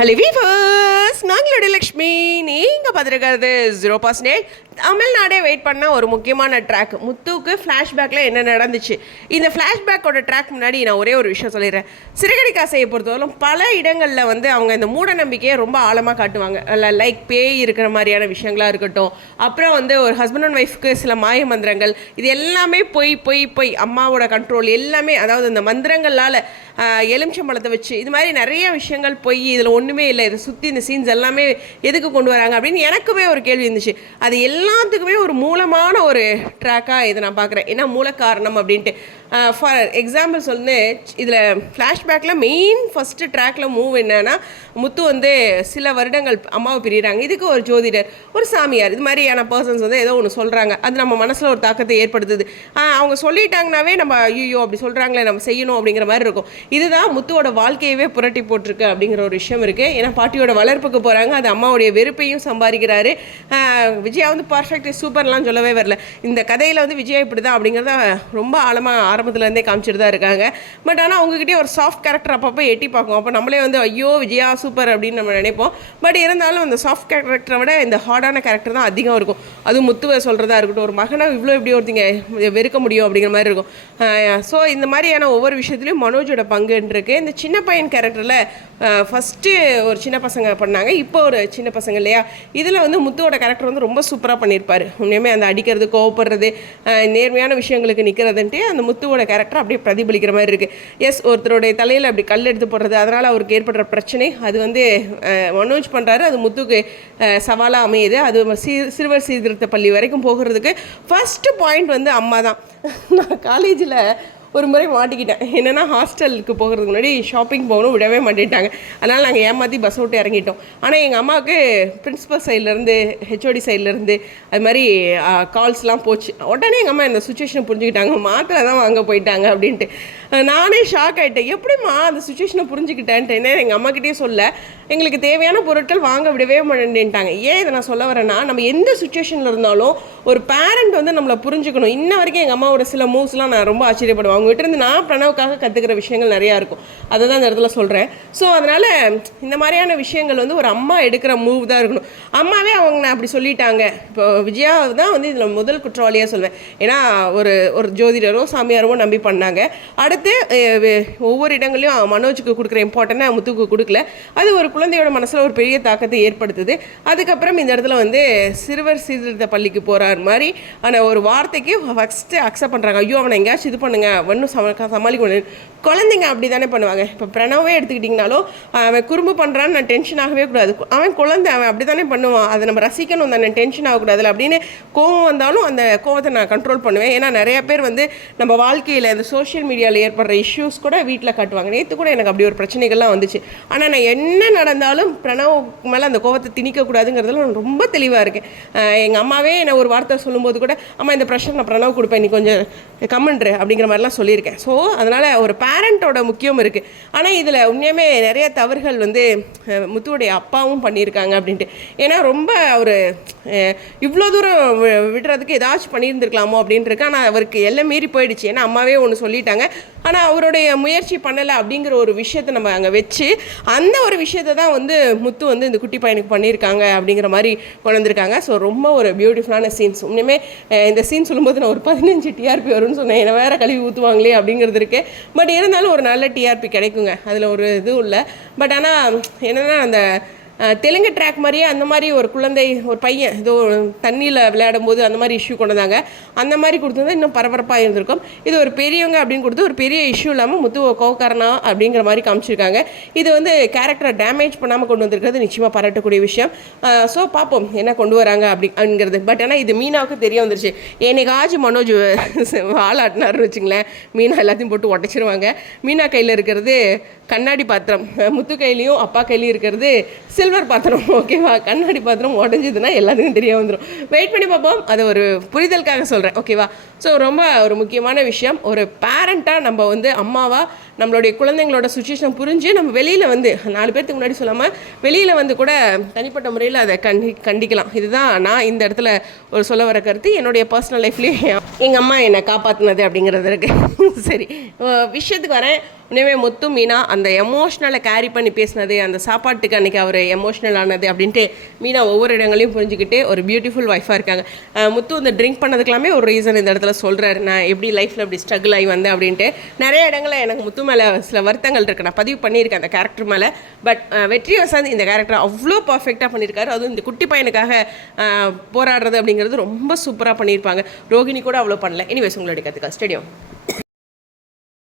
Hello viewers நாங்களோட லக்ஷ்மி. நீங்கள் பார்த்துருக்கிறது ஜீரோ பர்சன்டேஜ் தமிழ்நாடே வெயிட் பண்ண ஒரு முக்கியமான ட்ராக் முத்துவுக்கு ஃப்ளாஷ்பேக்கில் என்ன நடந்துச்சு? இந்த ஃப்ளாஷ்பேக்கோட ட்ராக் முன்னாடி நான் ஒரே ஒரு விஷயம் சொல்லிடுறேன். சிறுகடி காசையை பொறுத்தவரைக்கும் பல இடங்களில் வந்து அவங்க இந்த மூட நம்பிக்கையை ரொம்ப ஆழமாக காட்டுவாங்க. லைக் பேய் இருக்கிற மாதிரியான விஷயங்களாக இருக்கட்டும். அப்புறம் வந்து ஒரு ஹஸ்பண்ட் அண்ட் ஒய்ஃப்க்கு சில மாய மந்திரங்கள். இது எல்லாமே பொய் பொய் பொய். அம்மாவோட கண்ட்ரோல் எல்லாமே அதாவது இந்த மந்திரங்களால் எலுமிச்சம்பழத்தை வச்சு இது மாதிரி நிறைய விஷயங்கள் போய் இதில் ஒன்றுமே இல்லை. இதை சுற்றி இந்த சீன்ஸ் எல்லாமே எதுக்கு கொண்டு வராங்க அப்படின்னு எனக்குமே ஒரு கேள்வி இருந்துச்சு. அது எல்லாத்துக்குமே ஒரு மூலமான ஒரு ட்ராக்காக இதை நான் பார்க்குறேன். ஏன்னா மூல காரணம் அப்படின்ட்டு. ஃபார் எக்ஸாம்பிள் சொன்னேன் இதில் ஃப்ளாஷ்பேக்கில் மெயின் ஃபஸ்ட்டு ட்ராக்ல மூவ் என்னன்னா முத்து வந்து சில வருடங்கள் அம்மாவை பிரிகிறாங்க இதுக்கு ஒரு ஜோதிடர் ஒரு சாமியார் இது மாதிரியான பர்சன்ஸ் வந்து ஏதோ ஒன்று சொல்கிறாங்க அது நம்ம மனசில் ஒரு தாக்கத்தை ஏற்படுத்துது. அவங்க சொல்லிட்டாங்கனாவே நம்ம ஐயோ அப்படி சொல்கிறாங்களே நம்ம செய்யணும் அப்படிங்கிற மாதிரி இருக்கும். இதுதான் முத்துவோட வாழ்க்கையவே புரட்டி போட்டிருக்கு அப்படிங்கிற ஒரு விஷயம் இருக்குது ஏன்னா பாட்டியோட வளர்ப்புக்கு போகிறாங்க அது அம்மாவுடைய வெறுப்பையும் சம்பாதிக்கிறாரு. விஜயா வந்து பர்ஃபெக்ட் சூப்பர்லாம் சொல்லவே வரல. இந்த கதையில் வந்து விஜயா இப்படி தான் அப்படிங்கிறத ரொம்ப ஆழமாக ஆரம்பத்துலேருந்தே காமிச்சிட்டு தான் இருக்காங்க. பட் ஆனால் அவங்ககிட்டயே ஒரு சாஃப்ட் கேரக்டர் அப்பப்போ எட்டி பார்க்கும். அப்போ நம்மளே வந்து ஐயோ விஜயா சூப்பர் அப்படின்னு நம்ம நினைப்போம். பட் இருந்தாலும் அந்த சாஃப்ட் கேரக்டரை விட இந்த ஹார்டான கேரக்டர் தான் அதிகம் இருக்கும். அதுவும் முத்துவை சொல்கிறதா இருக்கட்டும் ஒரு மகனை இவ்வளோ எப்படி ஒருத்தங்க வெறுக்க முடியும் அப்படிங்கிற மாதிரி இருக்கும். ஸோ இந்த மாதிரியான ஒவ்வொரு விஷயத்துலையும் மனோஜோட பங்குன்னு இருக்கு. இந்த சின்ன பையன் கேரக்டரில் ஃபஸ்ட்டு ஒரு சின்ன பசங்க பண்ணாங்க. இப்போ ஒரு சின்ன பசங்க இல்லையா? இதில் வந்து முத்துவோட கேரக்டர் வந்து ரொம்ப சூப்பராக பண்ணியிருப்பார் உண்மையுமே அந்த அடிக்கிறது கோவப்படுறது நேர்மையான விஷயங்களுக்கு நிற்கிறதுன்ட்டு அந்த முத்து முத்துவோட கேரக்டர் அப்படியே பிரதிபலிக்கிற மாதிரி இருக்குது எஸ் ஒருத்தருடைய தலையில் அப்படி கல் எடுத்து போடுறது அதனால் அவருக்கு ஏற்படுற பிரச்சனை. அது வந்து மனோஜ் பண்ணுறாரு அது முத்துக்கு சவாலாக அமையுது. அது சீ சிறுவர் சீர்திருத்த பள்ளி வரைக்கும் போகிறதுக்கு ஃபஸ்ட்டு பாயிண்ட் வந்து அம்மா தான் நான் காலேஜில் ஒரு முறை மாட்டிக்கிட்டேன். என்னென்னா ஹாஸ்டலுக்கு போகிறதுக்கு முன்னாடி ஷாப்பிங் போகணும் விடவே மாட்டேட்டாங்க. அதனால் நாங்கள் ஏமாற்றி பஸ் விட்டு இறங்கிட்டோம். ஆனால் எங்கள் அம்மாவுக்கு பிரின்ஸிபல் சைட்லேருந்து ஹெச்ஓடி சைட்லேருந்து அது மாதிரி கால்ஸ்லாம் போச்சு. உடனே எங்கள் அம்மா இந்த சுச்சுவேஷனை புரிஞ்சுக்கிட்டாங்க. மாத்திரை தான் வாங்க போயிட்டாங்க அப்படின்ட்டு. நானே ஷாக் ஆகிட்டேன் எப்படிம்மா அந்த சுச்சுவேஷனை புரிஞ்சுக்கிட்டேன்ட்டு என்ன எங்கள் அம்மாக்கிட்டே சொல்ல. எங்களுக்கு தேவையான பொருட்கள் வாங்க விடவே மாட்டேன்ட்டாங்க. ஏன் இதை நான் சொல்ல வரேன்னா நம்ம எந்த சுச்சுவேஷனில் இருந்தாலும் ஒரு பேரண்ட் வந்து நம்மளை புரிஞ்சுக்கணும். இன்ன வரைக்கும் எங்கள் அம்மாவோட சில மூவ்ஸ்லாம் நான் ரொம்ப ஆச்சரியப்படுவேன். அவங்க இருந்து நான் பிரணவுக்காக கற்றுக்கிற விஷயங்கள் நிறையா இருக்கும். அதை தான் இந்த இடத்துல சொல்கிறேன் ஸோ அதனால் இந்த மாதிரியான விஷயங்கள் வந்து ஒரு அம்மா எடுக்கிற மூவ் தான் இருக்கணும். அம்மாவே அவங்க நான் அப்படி சொல்லிட்டாங்க. இப்போ விஜயா தான் வந்து இதில் முதல் குற்றவாளியாக சொல்வேன். ஏன்னா ஒரு ஒரு ஜோதிடரோ சாமியாரோ நம்பி பண்ணாங்க. அடுத்து அது ஒவ்வொரு இடங்களையும் மனோஜுக்கு கொடுக்குற இம்பார்ட்டண்ட்டாக முத்துக்கு கொடுக்கல. அது ஒரு குழந்தையோட மனசில் ஒரு பெரிய தாக்கத்தை ஏற்படுத்துது. அதுக்கப்புறம் இந்த இடத்துல வந்து சிறுவர் சீர்திருத்த பள்ளிக்கு போகிறார் மாதிரி ஆனால் ஒரு வார்த்தைக்கு ஃபஸ்ட்டு அக்செப்ட் பண்ணுறாங்க ஐயோ அவனை எங்கேயாச்சும் இது பண்ணுங்க. ஒன்றும் சம சமாளிக்க குழந்தைங்க அப்படி தானே பண்ணுவாங்க. இப்போ பிரணவே எடுத்துக்கிட்டிங்கனாலும் அவன் குறும்பு பண்ணுறான்னு நான் டென்ஷன் ஆகவே கூடாது. அவன் குழந்தை அவன் அப்படி தானே பண்ணுவான். அதை நம்ம ரசிக்கணும் தானே. டென்ஷன் ஆகக்கூடாதுல அப்படின்னு கோவம் வந்தாலும் அந்த கோவத்தை நான் கண்ட்ரோல் பண்ணுவேன். ஏன்னா நிறைய பேர் வந்து நம்ம வாழ்க்கையில் இந்த சோஷியல் மீடியாவில் ஏற்படுற இஷ்யூஸ் கூட வீட்டில் காட்டுவாங்க. நேற்று கூட எனக்கு அப்படி ஒரு பிரச்சனைகள்லாம் வந்துச்சு. ஆனால் நான் என்ன நடந்தாலும் பிரணவ் மேலே அந்த கோவத்தை திணிக்கக்கூடாதுங்கிறதுல நான் ரொம்ப தெளிவாக இருக்கேன். எங்கள் அம்மாவே என்னை ஒரு வார்த்தை சொல்லும்போது கூட அம்மா இந்த ப்ரெஷர் நான் பிரணவ் கொடுப்பேன். நீ கொஞ்சம் கம்மன்று அப்படிங்கிற மாதிரிலாம் சொல்லியிருக்கேன். ஸோ அதனால் ஒரு பேரண்ட்டோட முக்கியம் இருக்குது ஆனால் இதில் உண்மையுமே நிறைய தவறுகள் வந்து முத்துவோடைய முத்துவுடைய அப்பாவும் பண்ணியிருக்காங்க அப்படின்ட்டு. ஏன்னா ரொம்ப அவர் இவ்வளோ தூரம் விடுறதுக்கு ஏதாச்சும் பண்ணியிருந்துருக்கலாமோ அப்படின்ட்டு இருக்கு. ஆனால் அவருக்கு எல்லாம் மீறி போயிடுச்சு. ஏன்னா அம்மாவே ஒன்று சொல்லிட்டாங்க. ஆனால் அவருடைய முயற்சி பண்ணலை அப்படிங்கிற ஒரு விஷயத்தை நம்ம அங்கே வச்சு அந்த ஒரு விஷயத்தை தான் வந்து முத்து வந்து இந்த குட்டி பையனுக்கு பண்ணியிருக்காங்க அப்படிங்கிற மாதிரி கொண்டு வந்திருக்காங்க ஸோ ரொம்ப ஒரு பியூட்டிஃபுல்லான சீன்ஸ் உண்மையுமே இந்த சீன் சொல்லும்போது நான் ஒரு பதினஞ்சு டிஆர்பி வரும்னு சொன்னேன். என்னை வேறு கழுவி ஊற்றுவாங்களே அப்படிங்கிறது இருக்குது பட் இருந்தாலும் ஒரு நல்ல டிஆர்பி கிடைக்குங்க. அதில் ஒரு இதுவும் இல்லை. பட் ஆனால் என்னென்னா அந்த தெலுங்கு ட்ராக் மாதிரியே அந்த மாதிரி ஒரு குழந்தை ஒரு பையன் ஏதோ தண்ணியில் விளையாடும் போது அந்த மாதிரி இஷ்யூ கொண்டு வந்தாங்க. அந்த மாதிரி கொடுத்துருந்தா இன்னும் பரபரப்பாக இருந்திருக்கும். இது ஒரு பெரியவங்க அப்படின்னு கொடுத்து ஒரு பெரிய இஷ்யூ இல்லாமல் முத்து கோவக்காரனா அப்படிங்கிற மாதிரி காமிச்சிருக்காங்க. இது வந்து கேரக்டரை டேமேஜ் பண்ணாமல் கொண்டு வந்திருக்கிறது நிச்சயமாக பாராட்டக்கூடிய விஷயம். ஸோ பார்ப்போம் என்ன கொண்டு வராங்க அப்படி அப்படிங்கிறது. பட் ஆனால் இது மீனாவுக்கு தெரிய வந்துருச்சு. என்னைக்காச்சும் மனோஜ் ஆளாட்டினாருன்னு வச்சுங்களேன் மீனா எல்லாத்தையும் போட்டு உடச்சிருவாங்க. மீனா கையில் இருக்கிறது கண்ணாடி பாத்திரம். முத்து கையிலையும் அப்பா கையிலையும் இருக்கிறது சில்வர் பாத்திரம் ஓகேவா? கண்ணாடி பாத்திரம் உடஞ்சதுன்னா எல்லாத்துக்கும் தெரிய வந்துடும் வெயிட் பண்ணி பார்ப்போம். அது ஒரு புரிதலுக்காக சொல்கிறேன் ஓகேவா? ஸோ ரொம்ப ஒரு முக்கியமான விஷயம். ஒரு பேரண்ட்டாக நம்ம வந்து அம்மாவாக நம்மளுடைய குழந்தைங்களோட சுச்சுவேஷன் புரிஞ்சு நம்ம வெளியில் வந்து நாலு பேர்த்துக்கு முன்னாடி சொல்லாமல் வெளியில் வந்து கூட தனிப்பட்ட முறையில் அதை கண்டி கண்டிக்கலாம். இதுதான் நான் இந்த இடத்துல ஒரு சொல்ல வர கருத்து. என்னுடைய பர்சனல் லைஃப்லேயும் எங்கள் அம்மா என்னை காப்பாற்றினது அப்படிங்கிறது இருக்குது சரி. விஷயத்துக்கு வரேன். இன்னுமே முத்து மீனா அந்த எமோஷ்னலை கேரி பண்ணி பேசினது அந்த சாப்பாட்டுக்கு அன்றைக்கி அவர் எமோஷ்னல் ஆனது அப்படின்ட்டு மீனா ஒவ்வொரு இடங்களையும் புரிஞ்சுக்கிட்டு ஒரு பியூட்டிஃபுல் ஒய்ஃபாக இருக்காங்க. முத்து இந்த ட்ரிங்க் பண்ணதுக்கெல்லாமே ஒரு ரீசன் இந்த இடத்துல சொல்கிறாரு நான் எப்படி லைஃப்பில் இப்படி ஸ்ட்ரகிள் ஆகி வந்தேன் அப்படின்ட்டு நிறைய இடங்களில் எனக்கு முத்து மேலே சில வருத்தங்கள் இருக்குது நான் பதிவு பண்ணியிருக்கேன் அந்த கேரக்டர் மேலே. பட் வெற்றி வசந்த் இந்த கேரக்டர் அவ்வளோ பர்ஃபெக்டாக பண்ணியிருக்காரு. அதுவும் இந்த குட்டி பையனுக்காக போராடுறது அப்படிங்கிறது ரொம்ப சூப்பராக பண்ணியிருப்பாங்க. ரோகிணி கூட அவ்வளோ பண்ணல. எனிவேஸ் உங்களுடைய கற்றுக்கா ஸ்டேடியம்